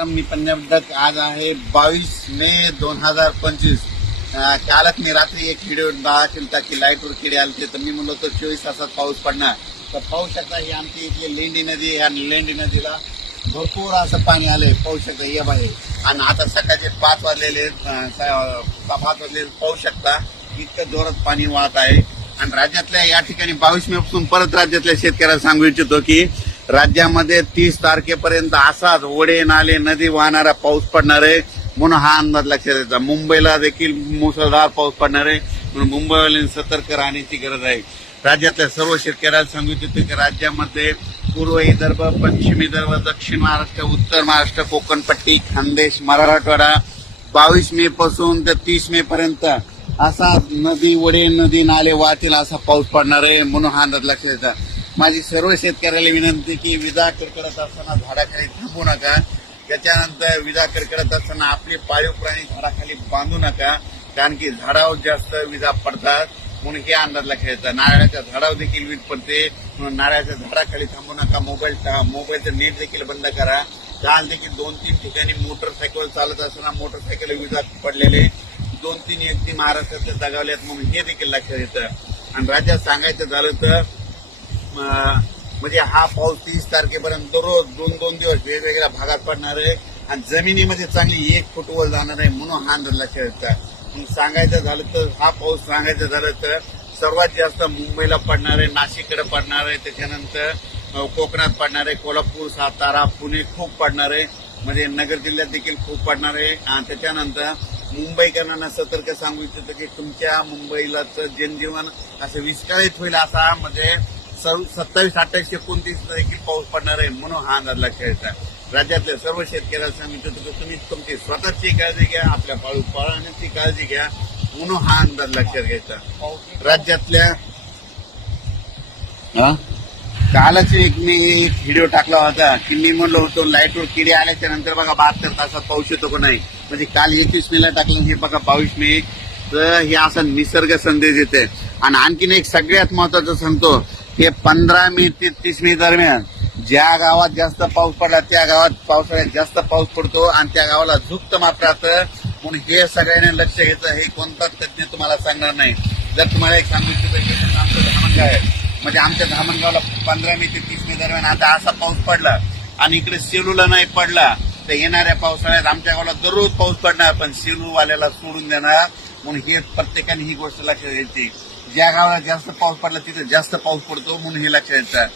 नमस्कार, मी पंजाब आज आहे 22 मे 2025. कालच मी रात्री एक व्हिडिओ दाखवला की लाईटवर किडे आले तर मी म्हणलो तो 24 तासात पाऊस पडणार. तर पाहू शकता ही आमची इथली लेंडी नदी आहे आणि लेंडी नदीला भरपूर असं पाणी आलंय. पाहू शकता ये बाहेर. आणि आता सकाळचे 5 वाजलेले पाहू शकता इतकं जोरात पाणी वाहत आहे. आणि राज्यातल्या या ठिकाणी 22 मे पासून परत राज्यातल्या शेतकऱ्याला सांगू इच्छितो की राज्यामध्ये 30 तारखेपर्यंत असाच ओढे नाले नदी वाहणारा पाऊस पडणार आहे म्हणून हा अंदाज लक्षात येतो. मुंबईला देखील मुसळधार पाऊस पडणार आहे म्हणून मुंबईवाल्यांनी सतर्क राहण्याची गरज आहे. राज्यातल्या सर्व शेतकऱ्याला सांगू इच्छितो की राज्यामध्ये पूर्व विदर्भ, पश्चिम विदर्भ, दक्षिण महाराष्ट्र, उत्तर महाराष्ट्र, कोकण पट्टी, खानदेश, मराठवाडा 22 मे पासून ते 30 मे पर्यंत असा नदी ओढे नदी नाले वाहतील असा पाऊस पडणार आहे म्हणून हा अंदाज लक्षात येतो. माझी सर्व शेतकऱ्याला विनंती की विजा कडकडत असताना झाडाखाली थांबू नका. त्याच्यानंतर विजा कडकडत असताना आपले पाळीव प्राणी झाडाखाली बांधू नका, कारण की झाडावर जास्त विजा पडतात म्हणून हे अंदाज लक्षात येतात. नारळाच्या झाडावर देखील वीज पडते म्हणून नारळाच्या झाडाखाली थांबू नका. मोबाईलचं नेट देखील बंद करा. काल देखील 2-3 ठिकाणी मोटरसायकल चालत असताना मोटरसायकल विजा पडलेले 2-3 व्यक्ती महाराष्ट्रात दगावल्यात म्हणून हे देखील लक्षात येतं. आणि राज्यात सांगायचं झालं तर म्हणजे हा पाऊस 30 तारखेपर्यंत दररोज 2-2 दिवस वेगवेगळ्या भागात पडणार आहे आणि जमिनीमध्ये चांगली 1 फूट वर जाणार आहे म्हणून हा अंदाज लक्षात येतं. सांगायचं झालं तर हा पाऊस सांगायचं झालं तर सर्वात जास्त मुंबईला पडणार आहे, नाशिककडे पडणार आहे, त्याच्यानंतर कोकणात पडणार आहे, कोल्हापूर, सातारा, पुणे खूप पडणार आहे, म्हणजे नगर जिल्ह्यात देखील खूप पडणार आहे. आणि त्याच्यानंतर मुंबईकरांना सतर्क सांगू इच्छितो की तुमच्या मुंबईलाच जनजीवन असं विस्कळीत होईल असा म्हणजे 27, 28, 29 देखील पाऊस पडणार आहे म्हणून हा अंदाज लक्षात येतात. राज्यातल्या सर्व शेतकऱ्याला सांगितलं की तुम्ही तुमची स्वतःची काळजी घ्या, आपल्या पाळण्याची काळजी घ्या म्हणून हा अंदाज लक्षात घ्यायचा. राज्यातल्या कालच मी एक व्हिडिओ टाकला होता की मी म्हणलो होतो लाईटवर किडे आल्याच्या नंतर बघा 72 तासात पाऊस येतो का नाही. म्हणजे काल 21 मेला टाकलं, हे बघा 22 मे. तर हे असा निसर्ग संदेश येते. आणि आणखीन एक सगळ्यात महत्वाचं सांगतो, हे 15 मे ते 30 मे दरम्यान ज्या गावात जास्त पाऊस पडला त्या गावात पावसाळ्यात जास्त पाऊस पडतो आणि त्या गावाला झुकतं माप राहतं म्हणून हे सगळ्यांनी लक्ष घ्यायचं. हे कोणताच तज्ञ तुम्हाला सांगणार नाही. जर तुम्हाला एक सांगू इच्छितो की आमचं धामणगाव आहे, म्हणजे आमच्या धामणगावला 15 मे ते 30 मे दरम्यान आता असा पाऊस पडला आणि इकडे सेलूला नाही पडला तर येणाऱ्या पावसाळ्यात आमच्या गावाला दररोज पाऊस पडणार पण सेलूवाल्याला सोडून देणार म्हणून हे प्रत्येकाने ही गोष्ट लक्षात घ्यायची. ज्या गावाला जास्त पाऊस पडला तिथे जास्त पाऊस पडतो म्हणून हे लक्षात येतं.